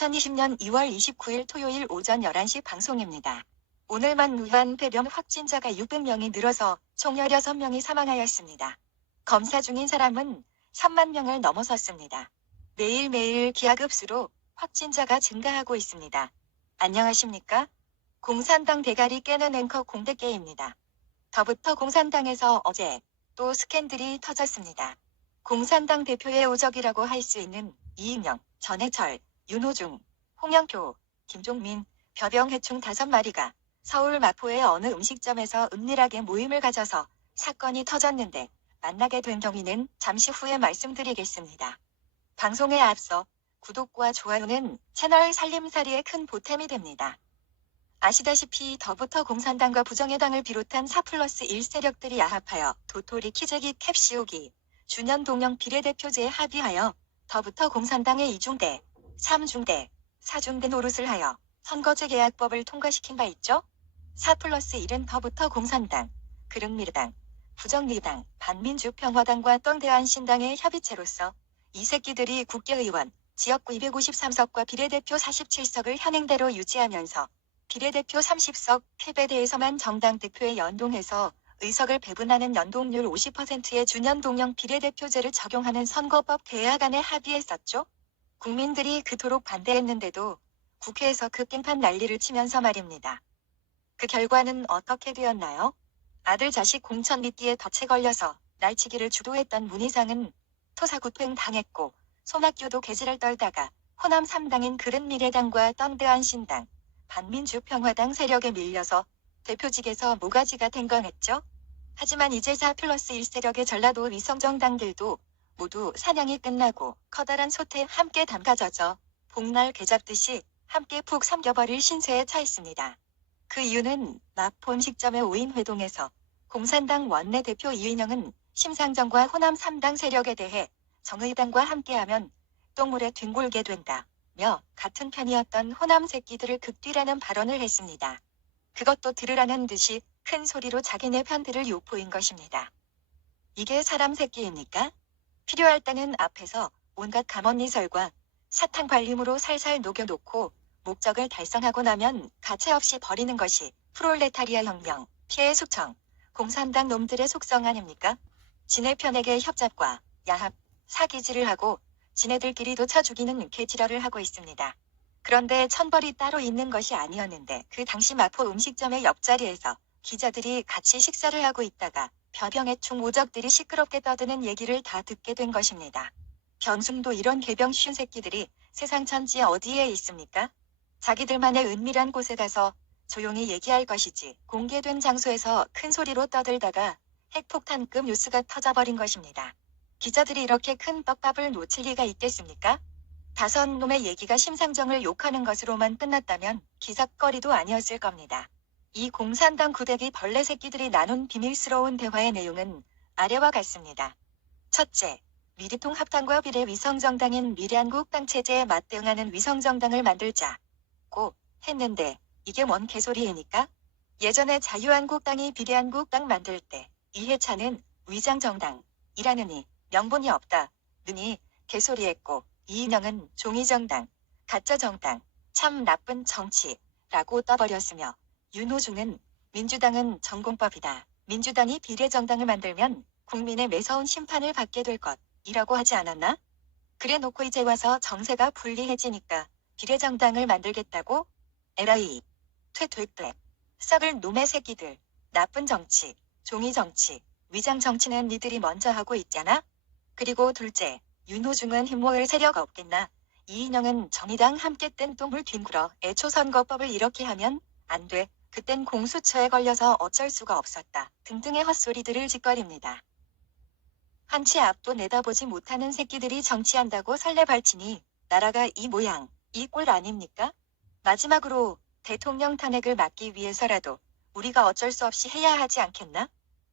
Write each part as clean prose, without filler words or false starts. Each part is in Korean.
2020년 2월 29일 토요일 오전 11시 방송입니다. 오늘만 무한 폐렴 확진자가 600명이 늘어서 총 16명이 사망하였습니다. 검사 중인 사람은 3만 명을 넘어섰습니다. 매일매일 기하급수로 확진자가 증가하고 있습니다. 안녕하십니까? 공산당 대가리 깨는 앵커 공대깨입니다. 더부터 공산당에서 어제 또 스캔들이 터졌습니다. 공산당 대표의 오적이라고 할 수 있는 이인영, 전해철, 윤호중, 홍영표, 김종민, 벼병해 총 5마리가 서울 마포의 어느 음식점에서 은밀하게 모임을 가져서 사건이 터졌는데 만나게 된 경위는 잠시 후에 말씀드리겠습니다. 방송에 앞서 구독과 좋아요는 채널 살림살이에 큰 보탬이 됩니다. 아시다시피 더부터 공산당과 부정의당을 비롯한 4+1 세력들이 야합하여 도토리 키재기 캡씌우기 주년 동영 비례대표제에 합의하여 더부터 공산당의 2중대, 3중대, 4중대 노릇을 하여 선거제 계약법을 통과시킨 바 있죠. 4+1은 더부터 공산당, 그릉미르당, 부정의당, 반민주평화당과 똥대안신당의 협의체로서 이 새끼들이 국회의원, 지역구 253석과 비례대표 47석을 현행대로 유지하면서 비례대표 30석 패배대에서만 정당 대표에 연동해서 의석을 배분하는 연동률 50%의 주년 동영 비례대표제를 적용하는 선거법 개혁안에 합의했었죠. 국민들이 그토록 반대했는데도 국회에서 그 깽판 난리를 치면서 말입니다. 그 결과는 어떻게 되었나요? 아들 자식 공천 미끼에 덫에 걸려서 날치기를 주도했던 문희상은 토사구팽 당했고 손학규도 개지를 떨다가 호남 3당인 그른미래당과 떤대안신당, 반민주평화당 세력에 밀려서 대표직에서 모가지가 댕강했죠. 하지만 이제 4+1 세력의 전라도 위성정당들도 모두 사냥이 끝나고 커다란 솥에 함께 담가져져 복날 개잡듯이 함께 푹 삼켜버릴 신세에 차있습니다. 그 이유는 마포 음식점의 5인 회동에서 공산당 원내대표 이인영은 심상정과 호남 3당 세력에 대해 정의당과 함께하면 똥물에 뒹굴게 된다며 같은 편이었던 호남 새끼들을 극뒤라는 발언을 했습니다. 그것도 들으라는 듯이 큰 소리로 자기네 편들을 유포인 것입니다. 이게 사람 새끼입니까? 필요할 때는 앞에서 온갖 감언이설과 사탕 발림으로 살살 녹여놓고 목적을 달성하고 나면 가차없이 버리는 것이 프롤레타리아 혁명, 피해 숙청, 공산당 놈들의 속성 아닙니까? 지네 편에게 협잡과 야합, 사기질을 하고 지네들끼리도 쳐 죽이는 개지랄을 하고 있습니다. 그런데 천벌이 따로 있는 것이 아니었는데 그 당시 마포 음식점의 옆자리에서 기자들이 같이 식사를 하고 있다가 벼병해충 오적들이 시끄럽게 떠드는 얘기를 다 듣게 된 것입니다. 변승도 이런 개병신 새끼들이 세상 천지 어디에 있습니까? 자기들만의 은밀한 곳에 가서 조용히 얘기할 것이지 공개된 장소에서 큰 소리로 떠들다가 핵폭탄급 뉴스가 터져버린 것입니다. 기자들이 이렇게 큰 떡밥을 놓칠 리가 있겠습니까? 5놈의 얘기가 심상정을 욕하는 것으로만 끝났다면 기사거리도 아니었을 겁니다. 이 공산당 구대기 벌레 새끼들이 나눈 비밀스러운 대화의 내용은 아래와 같습니다. 첫째, 미래통 합당과 비례 위성정당인 미래한국당 체제에 맞대응하는 위성정당을 만들자고 했는데 이게 뭔 개소리입니까? 예전에 자유한국당이 비례한국당 만들 때 이해찬은 위장정당이라느니 명분이 없다느니 개소리했고 이인영은 종이정당, 가짜정당, 참 나쁜 정치라고 떠버렸으며 윤호중은 민주당은 전공법이다. 민주당이 비례정당을 만들면 국민의 매서운 심판을 받게 될 것이라고 하지 않았나? 그래 놓고 이제 와서 정세가 불리해지니까 비례정당을 만들겠다고? 에라이, 퇴퇴퇴, 썩을 놈의 새끼들, 나쁜 정치, 종이정치, 위장정치는 니들이 먼저 하고 있잖아? 그리고 둘째, 윤호중은 힘모을 세력 없겠나? 이인영은 정의당 함께 뜬 똥을 뒹굴어 애초 선거법을 이렇게 하면 안 돼. 그땐 공수처에 걸려서 어쩔 수가 없었다. 등등의 헛소리들을 짓거립니다. 한치 앞도 내다보지 못하는 새끼들이 정치한다고 설레발치니 나라가 이 모양, 이 꼴 아닙니까? 마지막으로 대통령 탄핵을 막기 위해서라도 우리가 어쩔 수 없이 해야 하지 않겠나?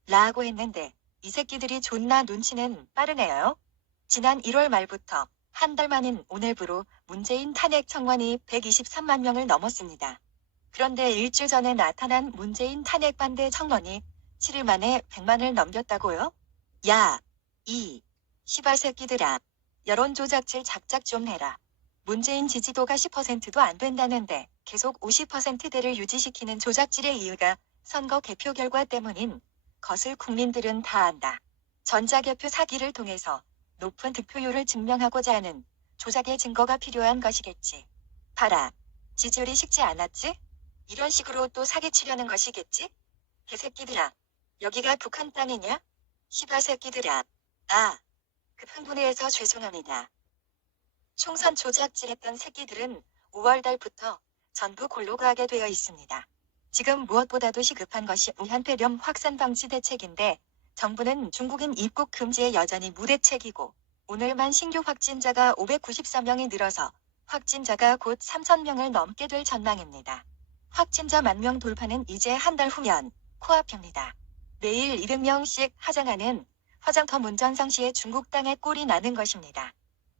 라고 했는데 이 새끼들이 존나 눈치는 빠르네요. 지난 1월 말부터 한 달 만인 오늘부로 문재인 탄핵 청원이 123만 명을 넘었습니다. 그런데 일주일 전에 나타난 문재인 탄핵 반대 청원이 7일 만에 100만을 넘겼다고요? 야, 이 시발 새끼들아. 여론조작질 작작 좀 해라. 문재인 지지도가 10%도 안 된다는데 계속 50%대를 유지시키는 조작질의 이유가 선거 개표 결과 때문인 것을 국민들은 다 안다. 전자개표 사기를 통해서 높은 득표율을 증명하고자 하는 조작의 증거가 필요한 것이겠지. 봐라. 지지율이 식지 않았지? 이런 식으로 또 사기치려는 것이겠지? 개새끼들아. 여기가 북한 땅이냐? 시바 새끼들아. 아. 급 흥분해서 죄송합니다. 총선 조작질했던 새끼들은 5월 달부터 전부 골로 가게 되어 있습니다. 지금 무엇보다도 시급한 것이 우한폐렴 확산 방지 대책인데 정부는 중국인 입국 금지에 여전히 무대책이고 오늘만 신규 확진자가 594명이 늘어서 확진자가 곧 3,000명을 넘게 될 전망입니다. 확진자 10,000명 돌파는 이제 한 달 후면 코앞입니다. 매일 200명씩 하장하는 화장터 문전성시에 중국 땅에 꼴이 나는 것입니다.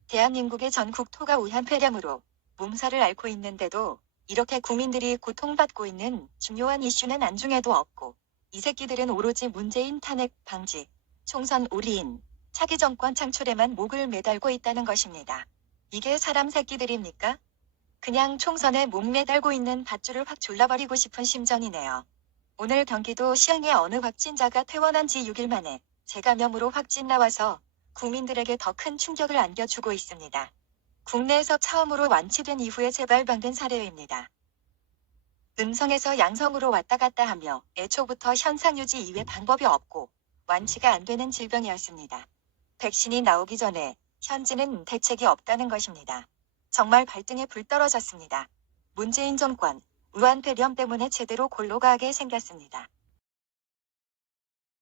대한민국의 전 국토가 우한폐렴으로 몸살을 앓고 있는데도 이렇게 국민들이 고통받고 있는 중요한 이슈는 안중에도 없고 이 새끼들은 오로지 문재인 탄핵 방지, 총선 올인, 차기 정권 창출에만 목을 매달고 있다는 것입니다. 이게 사람 새끼들입니까? 그냥 총선에 목 매달고 있는 밧줄을 확 졸라버리고 싶은 심정이네요. 오늘 경기도 시흥의 어느 확진자가 퇴원한 지 6일 만에 재감염으로 확진 나와서 국민들에게 더 큰 충격을 안겨주고 있습니다. 국내에서 처음으로 완치된 이후에 재발병된 사례입니다. 음성에서 양성으로 왔다 갔다 하며 애초부터 현상 유지 이외 방법이 없고 완치가 안 되는 질병이었습니다. 백신이 나오기 전에 현재는 대책이 없다는 것입니다. 정말 발등에 불 떨어졌습니다. 문재인 정권, 우한폐렴 때문에 제대로 골로 가게 생겼습니다.